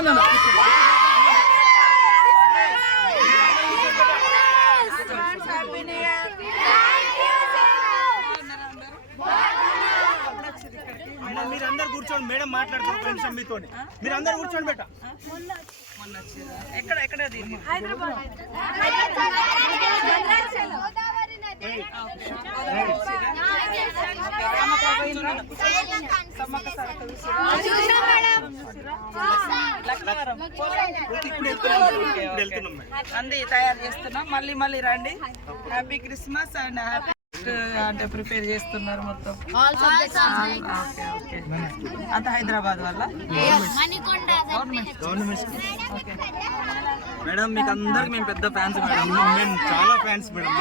అన్నాను మీరందరూ కూర్చోండి మేడం మాట్లాడుతున్నారు ఫ్రెండ్స్ మీతో మీరందరూ కూర్చోండి బేట ఎక్కడ ఎక్కడ హైదరాబాద్ అంది తయారు చేస్తున్నాం మళ్ళీ మళ్ళీ రండి హ్యాపీ క్రిస్మస్ అండ్ హ్యాపీ అంటే ప్రిపేర్ చేస్తున్నారు మొత్తం ah, అంత హైదరాబాద్ వల్ల మేడం మీకు అందరికి మేము పెద్ద ఫ్యాన్స్ మేడం మేము చాలా ఫ్యాన్స్ మేడం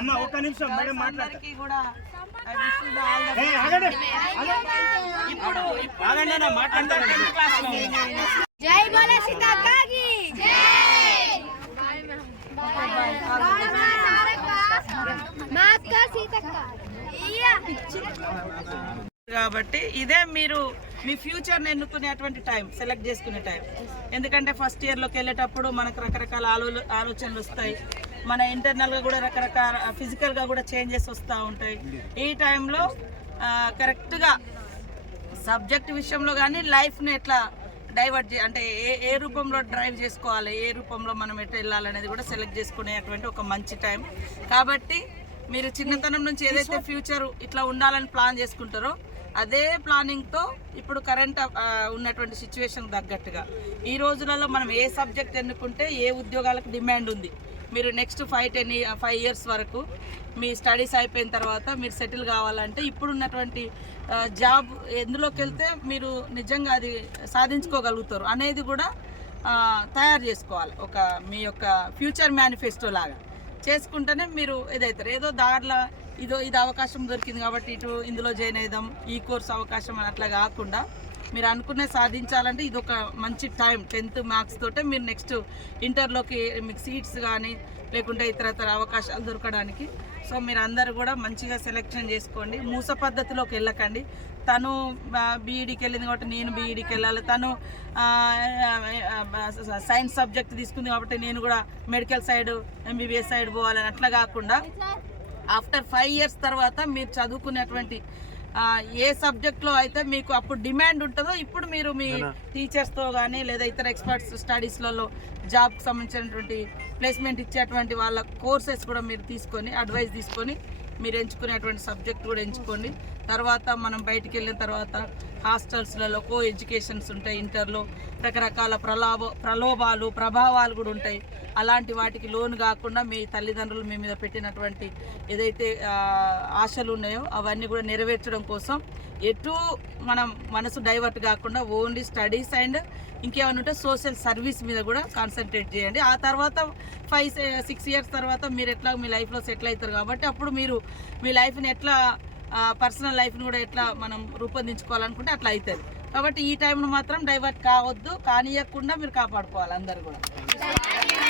అమ్మ ఒక్క నిమిషం మేడం మాట్లాడండి జై కాబట్టి ఇదే మీరు మీ ఫ్యూచర్ని ఎన్నుకునేటువంటి టైం సెలెక్ట్ చేసుకునే టైం ఎందుకంటే ఫస్ట్ ఇయర్లోకి వెళ్ళేటప్పుడు మనకు రకరకాల ఆలో ఆలోచనలు వస్తాయి మన ఇంటర్నల్గా కూడా రకరకాల ఫిజికల్గా కూడా చేంజెస్ వస్తూ ఉంటాయి ఈ టైంలో కరెక్ట్గా సబ్జెక్ట్ విషయంలో కానీ లైఫ్ని ఎట్లా డైవర్ట్ అంటే ఏ ఏ రూపంలో డ్రైవ్ చేసుకోవాలి ఏ రూపంలో మనం ఎట్లా వెళ్ళాలనేది కూడా సెలెక్ట్ చేసుకునేటువంటి ఒక మంచి టైం కాబట్టి మీరు చిన్నతనం నుంచి ఏదైతే ఫ్యూచర్ ఇట్లా ఉండాలని ప్లాన్ చేసుకుంటారో అదే ప్లానింగ్తో ఇప్పుడు కరెంట్ ఉన్నటువంటి సిచ్యువేషన్ తగ్గట్టుగా ఈ రోజులలో మనం ఏ సబ్జెక్ట్ ఎన్నుకుంటే ఏ ఉద్యోగాలకు డిమాండ్ ఉంది మీరు next five ten five years వరకు మీ స్టడీస్ అయిపోయిన తర్వాత మీరు సెటిల్ కావాలంటే ఇప్పుడున్నటువంటి జాబ్ ఎందులోకి వెళ్తే మీరు నిజంగా అది సాధించుకోగలుగుతారు అనేది కూడా తయారు చేసుకోవాలి ఒక మీ యొక్క ఫ్యూచర్ మేనిఫెస్టో లాగా చేసుకుంటేనే మీరు ఇదవుతారు ఏదో దారిలో ఇదో ఇది అవకాశం దొరికింది కాబట్టి ఇటు ఇందులో జాయిన్ అయిదాం ఈ కోర్స్ అవకాశం అట్లా కాకుండా మీరు అనుకునే సాధించాలంటే ఇది ఒక మంచి టైం టెన్త్ మార్క్స్ తోటే మీరు నెక్స్ట్ ఇంటర్లోకి మీకు సీట్స్ కానీ లేకుంటే ఇతరతర అవకాశాలు దొరకడానికి సో మీరు అందరు కూడా మంచిగా సెలెక్షన్ చేసుకోండి మూస పద్ధతిలోకి వెళ్ళకండి తను బీఈడికి వెళ్ళింది కాబట్టి నేను బీఈడికి వెళ్ళాలి తను సైన్స్ సబ్జెక్ట్ తీసుకుంది కాబట్టి నేను కూడా మెడికల్ సైడ్ ఎంబీబీఎస్ సైడ్ పోవాలని అట్లా కాకుండా ఆఫ్టర్ ఫైవ్ ఇయర్స్ తర్వాత మీరు చదువుకునేటువంటి ఏ సబ్జెక్ట్ లో అయితే మీకు అప్పుడు డిమాండ్ ఉంటుందో ఇప్పుడు మీరు మీ టీచర్స్ తో కానీ లేదా ఇతర ఎక్స్పర్ట్స్ స్టడీస్లలో జాబ్ కు సంబంధించినటువంటి ప్లేస్మెంట్ ఇచ్చేటువంటి వాళ్ళ కోర్సెస్ కూడా మీరు తీసుకొని అడ్వైస్ తీసుకొని మీరు ఎంచుకునేటువంటి సబ్జెక్ట్ కూడా ఎంచుకోండి తర్వాత మనం బయటికి వెళ్ళిన తర్వాత హాస్టల్స్లలో కో ఎడ్యుకేషన్స్ ఉంటాయి ఇంటర్లో రకరకాల ప్రలాభ ప్రలోభాలు ప్రభావాలు కూడా ఉంటాయి అలాంటి వాటికి లోన్ కాకుండా మీ తల్లిదండ్రులు మీ మీద పెట్టినటువంటి ఏదైతే ఆశలు ఉన్నాయో అవన్నీ కూడా నెరవేర్చడం కోసం ఎటు మనం మనసు డైవర్ట్ కాకుండా ఓన్లీ స్టడీస్ అండ్ ఇంకేమైనా ఉంటే సోషల్ సర్వీస్ మీద కూడా కాన్సన్ట్రేట్ చేయండి ఆ తర్వాత ఫైవ్ సిక్స్ ఇయర్స్ తర్వాత మీరు ఎట్లా మీ లైఫ్లో సెటిల్ అవుతారు కాబట్టి అప్పుడు మీరు మీ లైఫ్ని ఎట్లా పర్సనల్ లైఫ్ని కూడా ఎట్లా మనం రూపొందించుకోవాలనుకుంటే అట్లా అవుతుంది కాబట్టి ఈ టైంను మాత్రం డైవర్ట్ కావద్దు కానియకుండా మీరు కాపాడుకోవాలి అందరు కూడా